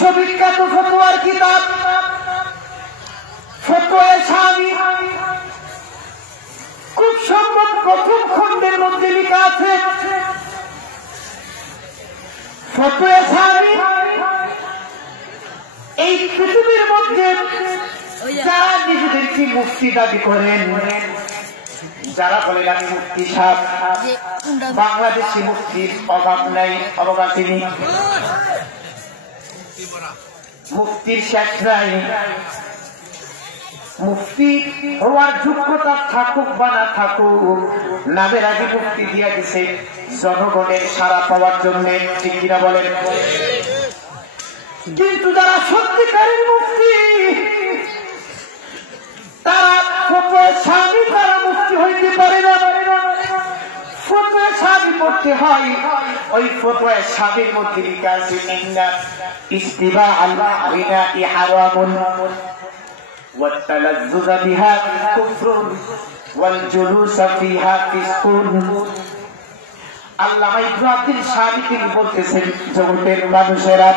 বিশ্ববিখ্যাত ফতোয়ার কিতাব ফতোয়া শামী খুব সম্ভব প্রথম খণ্ডের মধ্যে লেখা আছে, ফতোয়া শামী এই পৃথিবীর মধ্যে যারা নিজেদেরকে মুফতি দাবি করেন, যারা বলেন আমি মুফতি সাহেব, বাংলাদেশি মুফতির অভাব নাই, অবগাতি নেই, মুফতির শেষ নাই। মুফতি হওয়ার যোগ্যতা থাকুক বা না থাকুক, নামের আগে মুফতি দিয়া দিছে জনগণের সাড়া পাওয়ার জন্য, ঠিক কিনা বলেন? কিন্তু যারা সত্যিকারের মুফতি, তারা ফতোয়া শামী তারা মুফতি হইতে পারে না। ফতোয়া শামী পড়তে হয়, ওই ফতোয়া শামীর মধ্যে লেখা আছে ইন্না ইস্তিবা আল্লাহ বিনাই হারামুন ওয়া তালাজ্জুজ বিহা কুফরুন ওয়াল জুলুস ফিহা ফিসকুন। আল্লামা ইবনে আব্দুল শামী তিনি বলতেছেন, জগতের মানুষেরা,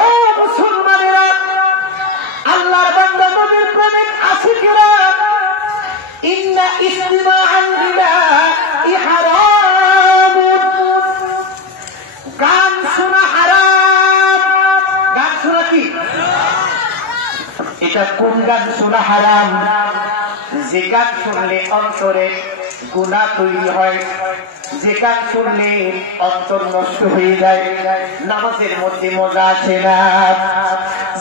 ও মুসলমানেরা, আল্লাহর বান্দা নবীর প্রেমিক আশিকেরা, ইন্না ইস্তিমাআল বিনাই হারামুন, গান শোনা হারাম। গান শোনা কি? এটা কোন গান শোনা হারাম? যে গান শুনলে অন্তরে গুনাহ তৈরি হয়, যে গান শুনলে অন্তর নষ্ট হয়ে যায়, নামাজের মধ্যে মজা আসে না,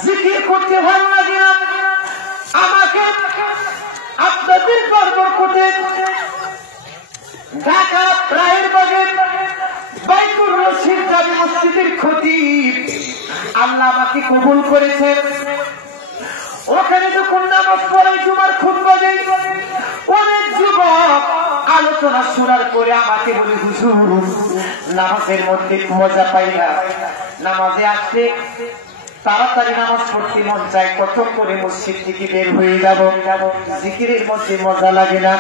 জিকির করতে ভালো লাগে না। আমাকে আপনাদের বরকতে ঢাকা রায়ের বাগে বাইতুর রশিদ জামি মসজিদের খতিব আল্লাহ আমাকে কবুল করেছেন। ওখানে যখন নামাজ পড়াই, জুমার খুতবা দেই, অনেক যুবক আলোচনা শোনার পরে আমাকে বলে, হুজুর নামাজের মধ্যে মজা পাই না, নামাজে আসতে তাড়াতাড়ি নামাজ পড়তে মন চায়, কত করে মসজিদ থেকে বের হয়ে যাব, জিকিরের মধ্যে মজা লাগে না,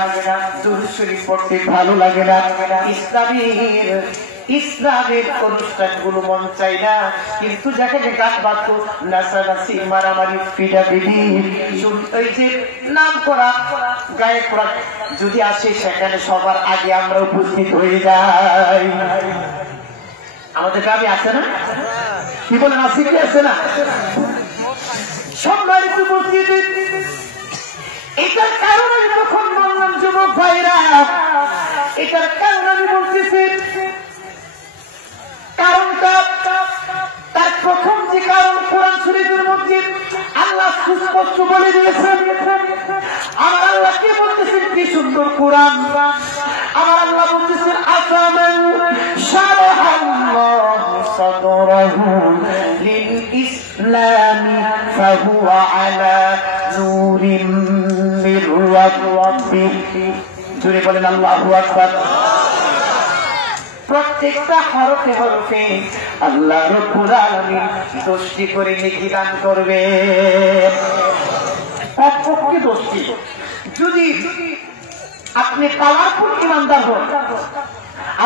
দুরূদ শরীফ পড়তে ভালো লাগে না, ইসলামের অনুষ্ঠানগুলো মন চাই না। কিন্তু যেখানে গান বাদ্য, নাচানাচি, মারামারি, পিটাপিটি, ওই যে নাম করা গায়করা যদি আসে, সেখানে সবার আগে আমরা উপস্থিত হয়ে যাই। আমাদের গ্রামে আছে না? কি বলেন, আছে কি আছে না? সম্মানিত উপস্থিতি, এটার কারণ আমি তখন বললাম যুবক ভাইরা, এটার কারণ আমি বলতেছি, কারণটা তার প্রথম যে কারণ, কোরআন শরীফের মধ্যে আল্লাহ সুস্পষ্ট বলে দিয়েছেন। আমার আল্লাহ কে বলতেছেন, কি সুন্দর কোরআন! আমার আল্লাহ বলতেছেন, আফামান শারাহাল্লাহু সাদরাহু লিল ইসলামি ফাহুয়া আলা নূরিম মির রাব্বিহি। জোরে বলেন আল্লাহু আকবার। প্রত্যেকটা হরফে হরফে আল্লাহ রাব্বুল আলামিন 10টি করে নেকি দান করবে, কমপক্ষে 10টি। যদি আপনি কালারফুল ইমানদার হন,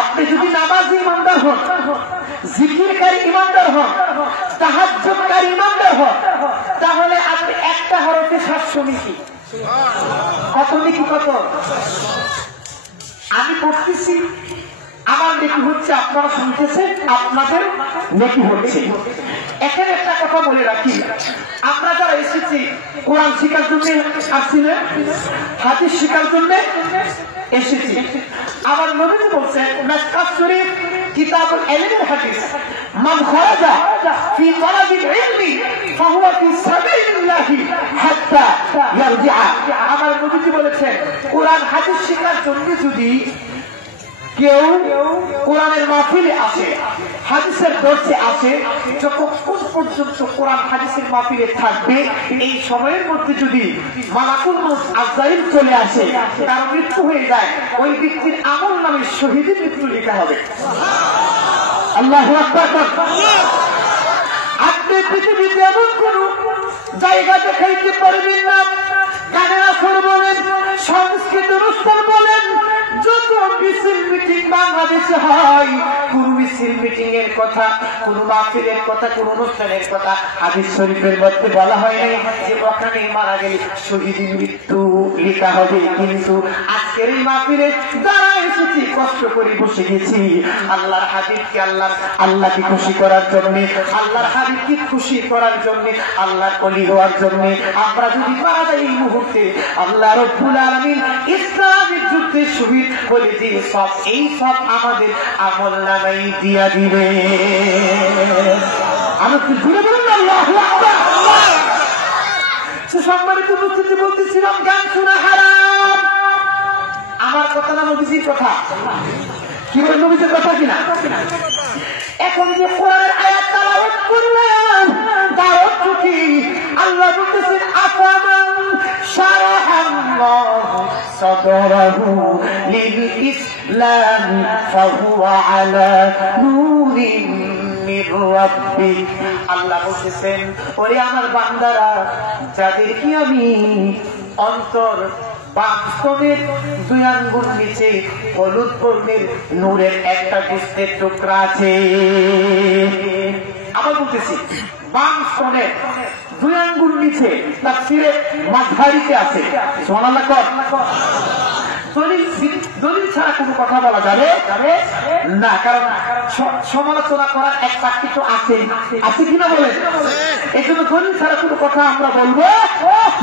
আপনি যদি নামাজি ইমানদার হন, জিকিরকারী ইমানদার হন, তাহাজ্জুদকারী ইমানদার হন, তাহলে আপনি একটা হরফে 700 নেকি। কত নেকি? কত? আমি পড়তেছি, আমার নেকি হচ্ছে, আপনারা শুনতেছেন, আপনাদের নেকি হচ্ছে। এখানে একটা কথা বলে রাখি, আমরা যারা এসেছি কোরআন শিখার জন্য আসছি না, হাদিস শিখার জন্য এসেছি। আমার নবী বলছেন, মিসকাত শরীফ কিতাবুল ইলম হাদিস, মান খারাজা ফি তালাবিল ইলমি ফাহুয়া ফি সাবিলিল্লাহি হাত্তা ইয়ারজিআ। আমার নবী বলেছেন, কোরআন হাদিস শিখার জন্য যদি কেউ কোরআনের মাহফিলে আসে, হাদিসের দর্শে আসে, যতক্ষণ পর্যন্ত কোরআন হাদিসের মাহফিলে থাকবে, এই সময়ের মধ্যে যদি মালাকুল মউত আজরাইল চলে আসে, তার মৃত্যু হয়ে যায়, ওই ব্যক্তির আমল নামে শহীদের মৃত্যু লেখা হবে। আল্লাহু আকবার। আপনি পৃথিবীতে এমন কোন জায়গা দেখাইতে পারবেন না, গানের আসর বলেন, সংস্কৃত অনুষ্ঠান বলেন, যত মিছিল মিটিং বাংলাদেশে হয়, কোন মিছিল মিটিং এর কথা, কোন মাহফিলের কথা, কোন অনুষ্ঠানের কথা হাদিস শরীফের মধ্যে বলা হয় নাই যে ওখানে মারা গেলে শহীদের মৃত্যু লেখা হবে। কিন্তু আজকের এই মাহফিলে যারা এসেছি কষ্ট করে বসে গেছি আল্লাহর হাবিবকে আল্লাহকে খুশি করার জন্য, আল্লাহর হাবিবকে খুশি করার জন্য, আল্লাহর ওলি হওয়ার জন্য। আমরা যদি মারা যাই এই মুহূর্তে আল্লাহ রাব্বুল আলামিন ইসলামের যুদ্ধে শহীদ বলে দিয়ে সব এই সব আমাদের আমলনামায় দিয়া দিবে। আমি কি জুড়ে বলুন আল্লাহু আকবার। সম্মানিত উপস্থিতি বলতেছিলাম গান শোনা হারাম। আমার কথা না নবীজির কথা? কি বলে নবীজির কথা কিনা? এখন যে কোরআনের আয়াত তেলাওয়াত করলাম তার অর্থ কি? আল্লাহ বলতেছেন আফামান শারাহাল্লাহু সাদরাহু লিল ইসলাম ফাহুয়া আলা নূরিন মির রাব্বিক। আল্লাহ বলতেছেন ওরে আমার বান্দারা, যাদেরকে আমি অন্তর বাস্তবের 2 আঙ্গুল নিচে হলুদ বর্ণের নূরের একটা গোস্তের টুকরা আছে। আবার বলতেছি বাম স্তনের 2 আঙ্গুল নিচে তাফসীরে মাঝারিতে আছে। সুবহানাল্লাহ। দলিল ছাড়া কোনো কথা বলা যাবে না, কারণ সমালোচনা করার এক চাকরি তো আছে, আছে কিনা বলেন? এই জন্য দলিল ছাড়া কোনো কথা আমরা বলবো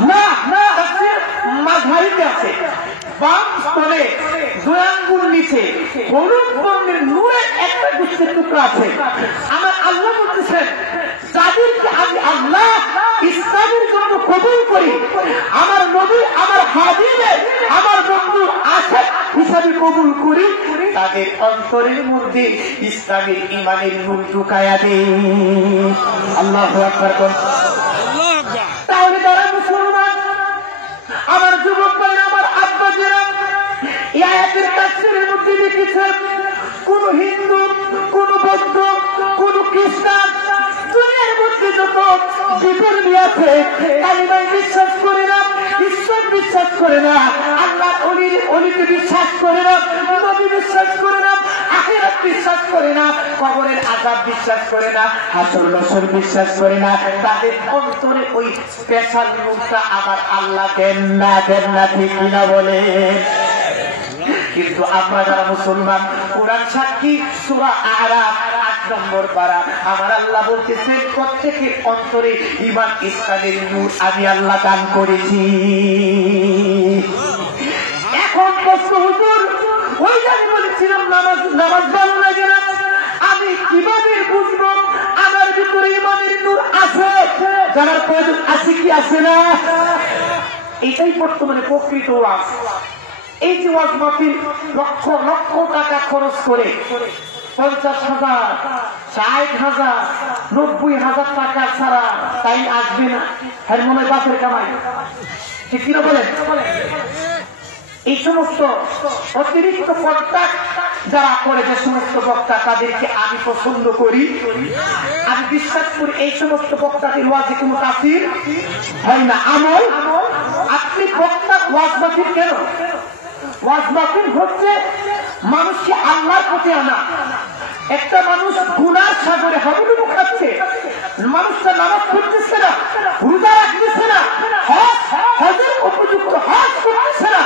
না। মাঝারিতে আছে, বাম স্তনে 2 আঙ্গুল নিচে হলুদ বর্ণের নূরের একটা গোস্তের টুকরা আছে। আমার আল্লাহ বলতেছেন যাদেরকে আমি আল্লাহ ইসলামের জন্য কবুল করি, আমার নবী আমার হাবিবের আমার বন্ধু আশেক হিসাবে কবুল করি, তাদের অন্তরের মধ্যে ইসলামের ঈমানের নূর ঢুকায়া দেই। আল্লাহু আকবার। তাহলে তারা মুসলমান। আমার যুবক ভাইরা, আমার আব্বা যারা এই আয়াতের তাফসীরের মধ্যে লিখেছেন কোন হিন্দু, কোন বৌদ্ধ, কোন খ্রিস্টান দুনিয়ার মধ্যে যত বিধর্মী আছে কালিমায় বিশ্বাস করে না, ঈশ্বর বিশ্বাস করে না, আল্লাহ অলিকে বিশ্বাস করে না, নবী বিশ্বাস করে না, আখিরাত বিশ্বাস করে না, কবরের আযাব বিশ্বাস করে না, হাসর নাসর বিশ্বাস করে না, তাদের অন্তরে ওই স্পেশাল রূপটা আমার আল্লাহ দেন না। ঠিক কিনা বলে? কিন্তু আমরা যারা মুসলমান, কোরআন সাক্ষী সূরা আরাফ 8 নম্বর পারা, আমার আল্লাহ বলতেছেন প্রত্যেকের অন্তরে ঈমান ইসলামের নূর আমি আল্লাহ দান করেছি। এখন প্রশ্ন হুজুর, ওই যে আমি বলেছিলাম নামাজ ভালো লাগে না, আমি কিভাবে বুঝবো আমার ভিতরে ঈমানের নূর আছে? জানার প্রয়োজন আছে কি আছে না? এটাই বর্তমানে প্রকৃত ওয়াজ। এই যে ওয়াজ মাহফিল লক্ষ লক্ষ টাকা খরচ করে 50,000, 60,000, 90,000 টাকা ছাড়া তাই আসবে না। হ্যাঁ, মনে হয় বাপের কামাই। ঠিক কিনা বলেন? এই সমস্ত অতিরিক্ত কন্ট্যাক্ট যারা করে, যে সমস্ত বক্তা, তাদেরকে আমি পছন্দ করি, আমি বিশ্বাস করি এই সমস্ত বক্তাদের ওয়াজে কোনো তাসির হয় না। আমল আপনি বক্তা ওয়াজ মাহফিল কেন? ওয়াজ মাহফিল হচ্ছে মানুষকে আল্লাহর পথে আনা। একটা মানুষ গুনার সাগরে হাবুডুবু খাচ্ছে, মানুষটা নামাজ পড়তেছে না, রোজা রাখতেছে না, হজের উপযুক্ত হজ করতেছে না,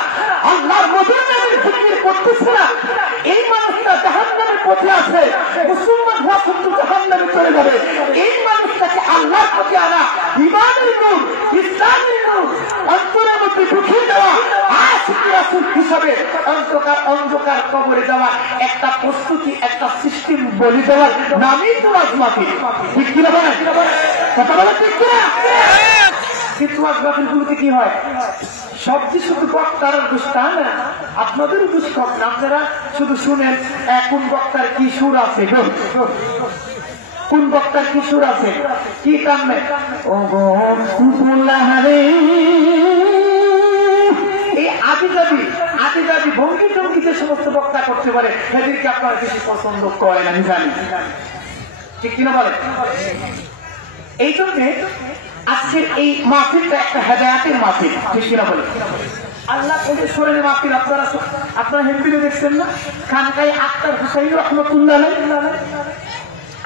আল্লাহর নবীর নামের জিকির করতেছে না, এই মানুষটা জাহান্নামের পথে আছে, মুসলমান হওয়া কিন্তু জাহান্নামে চলে যাবে। এই মানুষটাকে আল্লাহর পথে আনা, ঈমানের নূর, ইসলামের নূর অন্তরের মধ্যে ঢুকিয়ে দেওয়া, আশিক রাসূল হিসাবে অন্ধকার কবরে দেওয়া একটা প্রস্তুতি, একটা সিস্টেম বলি দেওয়ার নামই তো ওয়াজ মাহফিল। ঠিক কিনা বলেন? কথা বলেন ঠিক কিনা? কিন্তু ওয়াজ মাহফিল গুলোতে কি হয়? সবচেয়ে শুধু বক্তার দোষ তা না, আপনাদেরও দোষ কম। আপনারা শুধু শুনেন কোন বক্তার কি সুর আছে, কোন বক্তার কি সুর আছে, কি কামে ও গো বুলাহারে, এই আদি যাবি ভঙ্গি টঙ্গি যে সমস্ত বক্তা করতে পারে, সেদেরকে আপনারা বেশি পছন্দ করেন, আমি জানি। ঠিক কিনা বলেন? এই জন্যে আজকের এই মাহফিলটা একটা হেদায়াতের মাহফিল। ঠিক কিনা বলেন? আল্লাহ ওদের স্মরণে মাহফিল আপনারা হেমবিলে দেখছেন না, খানকায় আক্তার হুসাইন রহমতুল্লাহ আলাইহি।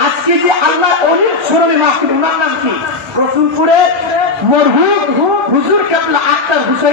আজকে যে আল্লাহ ওলির স্মরণে মাহফিল, ওনার নাম কি? রসুলপুরে মরহুম হুজুর কেবলা আক্তার হুসাইন